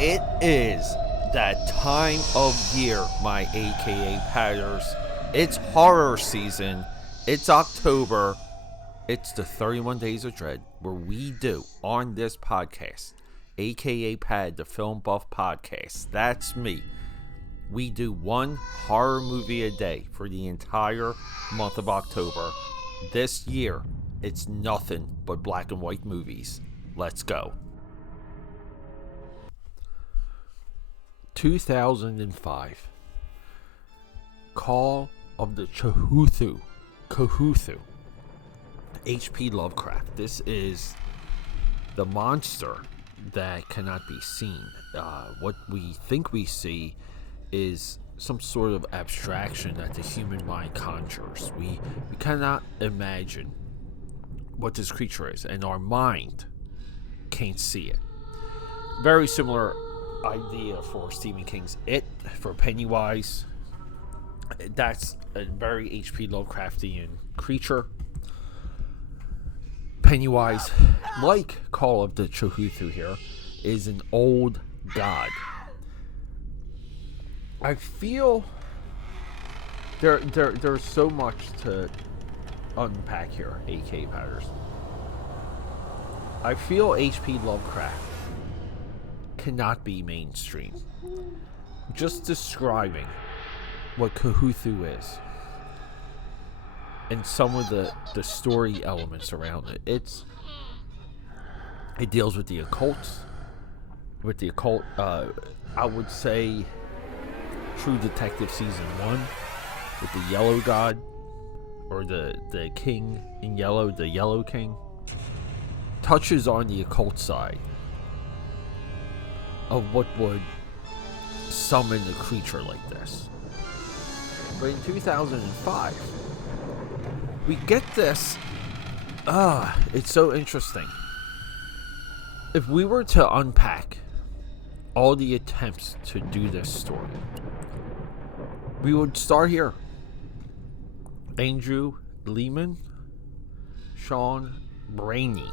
It is that time of year, my AKAPADers. It's horror season. It's October. It's the 31 Days of Dread, where we do on this podcast, AKAPAD, the Film Buff Podcast. That's me. We do one horror movie a day for the entire month of October. This year, it's nothing but black and white movies. Let's go. 2005. Call of the Cthulhu. H.P. Lovecraft. This is the monster that cannot be seen. What we think we see is some sort of abstraction that the human mind conjures. We cannot imagine what this creature is, and our mind can't see it. Very similar idea for Stephen King's It, for Pennywise. That's a very H.P. Lovecraftian creature. Pennywise, like Call of the Cthulhu here, is an old god. I feel there's so much to unpack here, AKAPADers. I feel H.P. Lovecraft cannot be mainstream. Just describing what Cthulhu is and some of the story elements around it. It deals with the occult. I would say True Detective Season 1 with the Yellow God, or the King in Yellow, the Yellow King, touches on the occult side of what would summon a creature like this. But in 2005, we get this. It's so interesting. If we were to unpack all the attempts to do this story, we would start here. Andrew Lehman, Sean Branney.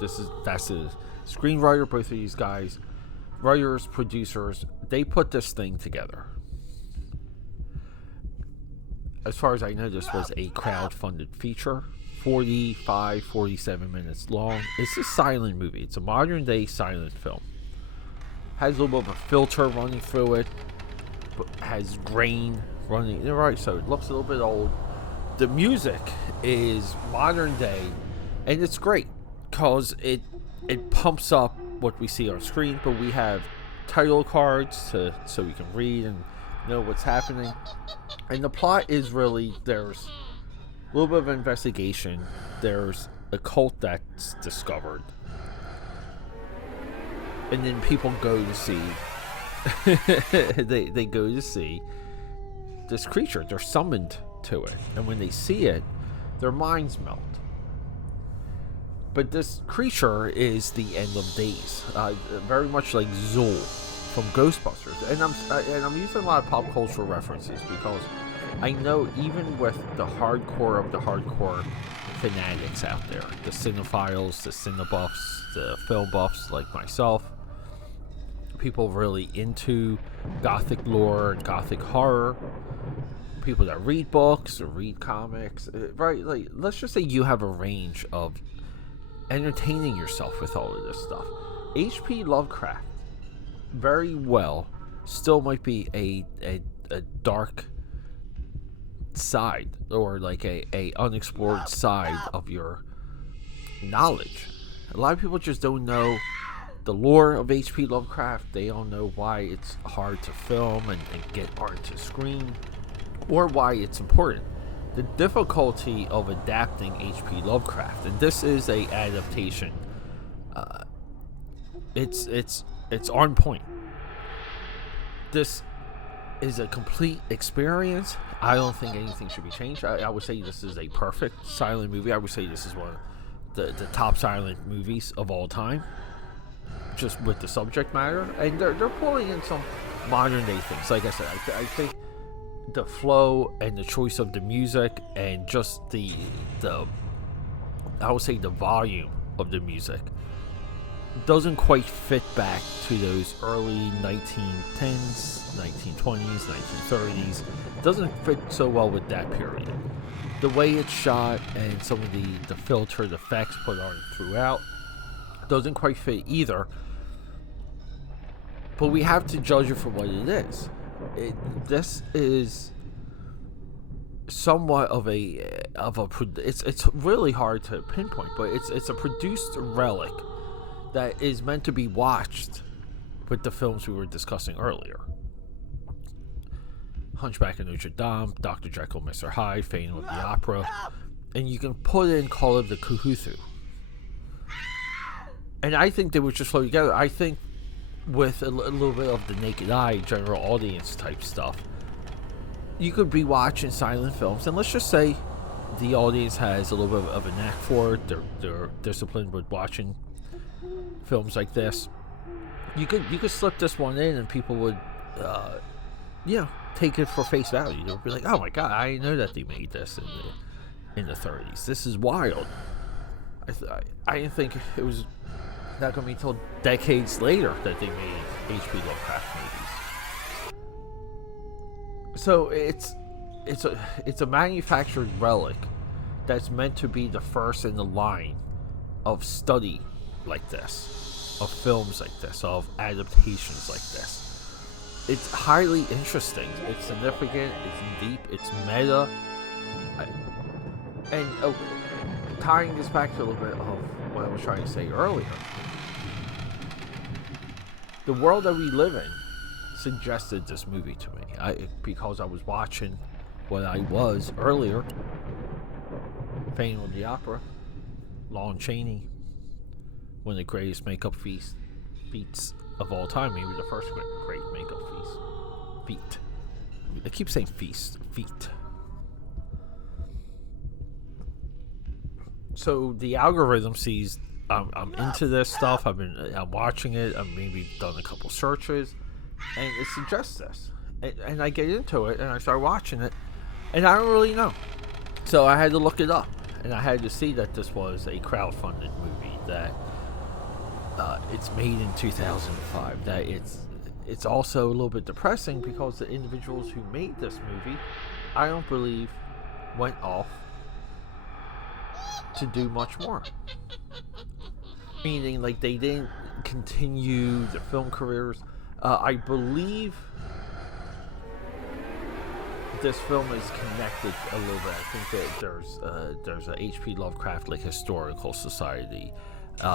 That's his screenwriter. Both of these guys, writers, producers, they put this thing together. As far as I know, this was a crowd-funded feature, 47 minutes long. It's a silent movie. It's a modern-day silent film. Has a little bit of a filter running through it, but has grain running. Right, so it looks a little bit old. The music is modern-day, and it's great because it pumps up what we see on screen, but we have title cards so we can read and know what's happening. And the plot is really, there's a little bit of investigation. There's a cult that's discovered, and then people go to see they go to see this creature. They're summoned to it, and when they see it, their minds melt. But this creature is the end of days, very much like Zool from Ghostbusters. And I'm using a lot of pop cultural references because I know even with the hardcore of the hardcore fanatics out there, the cinephiles, the cinebuffs, the film buffs like myself, people really into gothic lore and gothic horror, people that read books or read comics, right? Like, let's just say you have a range of entertaining yourself with all of this stuff. H.P. Lovecraft very well still might be a dark side, or like a unexplored side of your knowledge. A lot of people just don't know the lore of H.P. Lovecraft. They don't know why it's hard to film and get art to screen, or why it's important. The difficulty of adapting H.P. Lovecraft, and this is a adaptation. It's on point. This is a complete experience. I don't think anything should be changed. I would say this is a perfect silent movie. I would say this is one of the top silent movies of all time, just with the subject matter. And they're pulling in some modern day things. Like I said, I think the flow and the choice of the music and just the I would say the volume of the music doesn't quite fit back to those early 1910s, 1920s, 1930s. Doesn't fit so well with that period. The way it's shot and some of the filtered effects put on throughout doesn't quite fit either. But we have to judge it for what it is. This is somewhat of a it's really hard to pinpoint, but it's a produced relic that is meant to be watched with the films we were discussing earlier. Hunchback of Notre Dame, Dr. Jekyll, Mr. Hyde, Phantom of the Opera, and you can put in Call of the Cthulhu. And I think they would just flow together. I think with a little bit of the naked eye, general audience type stuff, you could be watching silent films, and let's just say the audience has a little bit of a knack for it. They're disciplined with watching films like this. You could slip this one in, and people would, take it for face value. They'll be like, "Oh my god, I didn't know that they made this in the 30s. This is wild." I didn't think it was not going to be until decades later that they made H.P. Lovecraft movies. So it's a manufactured relic that's meant to be the first in the line of study like this, of films like this, of adaptations like this. It's highly interesting. It's significant. It's deep. It's meta. And tying this back to a little bit of what I was trying to say earlier, the world that we live in suggested this movie to me. Because I was watching what I was earlier, Phantom of the Opera, Lon Chaney, one of the greatest makeup feats of all time, maybe the first great makeup feat. I keep saying feat. So the algorithm sees I'm into this stuff. I'm watching it. I've maybe done a couple searches, and it suggests this. And I get into it, and I start watching it, and I don't really know. So I had to look it up, and I had to see that this was a crowdfunded movie, that it's made in 2005, that it's also a little bit depressing because the individuals who made this movie, I don't believe, went off to do much more. Meaning, like, they didn't continue their film careers. I believe this film is connected a little bit. I think that there's a H.P. Lovecraft like historical society.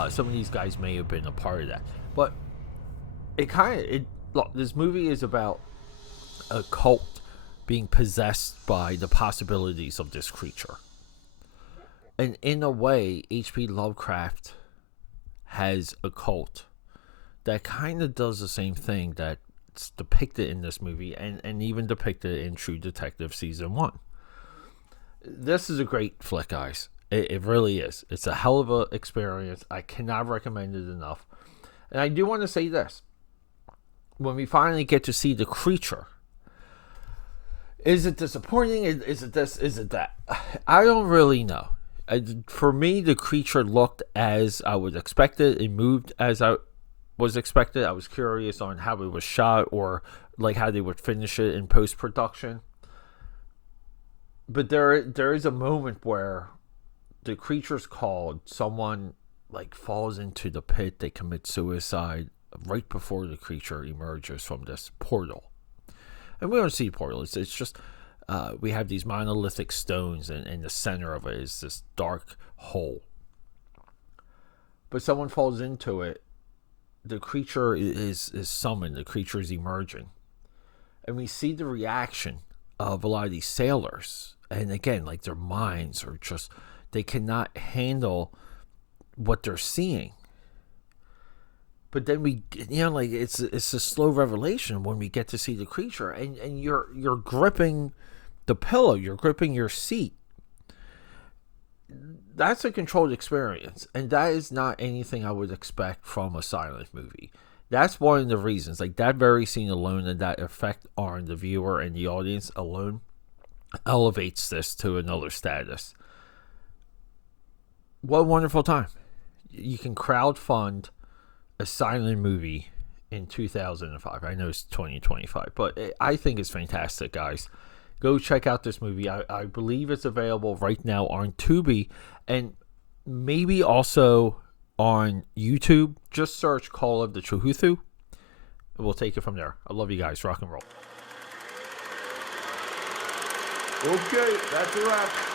Some of these guys may have been a part of that, but this movie is about a cult being possessed by the possibilities of this creature. And in a way, H.P. Lovecraft has a cult that kind of does the same thing that's depicted in this movie, and even depicted in True Detective Season 1. This is a great flick, guys. It really is. It's a hell of an experience. I cannot recommend it enough. And I do want to say this. When we finally get to see the creature, is it disappointing? Is it this? Is it that? I don't really know. For me, the creature looked as I would expect it. It moved as I was expected. I was curious on how it was shot, or like how they would finish it in post-production. But there is a moment where the creature's called. Someone like falls into the pit. They commit suicide right before the creature emerges from this portal. And we don't see portal. It's just we have these monolithic stones, and in the center of it is this dark hole. But someone falls into it. The creature is summoned. The creature is emerging. And we see the reaction of a lot of these sailors. And again, like, their minds are just, they cannot handle what they're seeing. But then we, like, it's a slow revelation when we get to see the creature, and you're gripping the pillow, you're gripping your seat. That's a controlled experience, and that is not anything I would expect from a silent movie. That's one of the reasons, like, that very scene alone and that effect on the viewer and the audience alone elevates this to another status. What a wonderful time. You can crowdfund a silent movie in 2005. I know it's 2025, but I think it's fantastic, guys. Go check out this movie. I believe it's available right now on Tubi and maybe also on YouTube. Just search Call of the Cthulhu. We'll take it from there. I love you guys. Rock and roll. Okay, that's a wrap.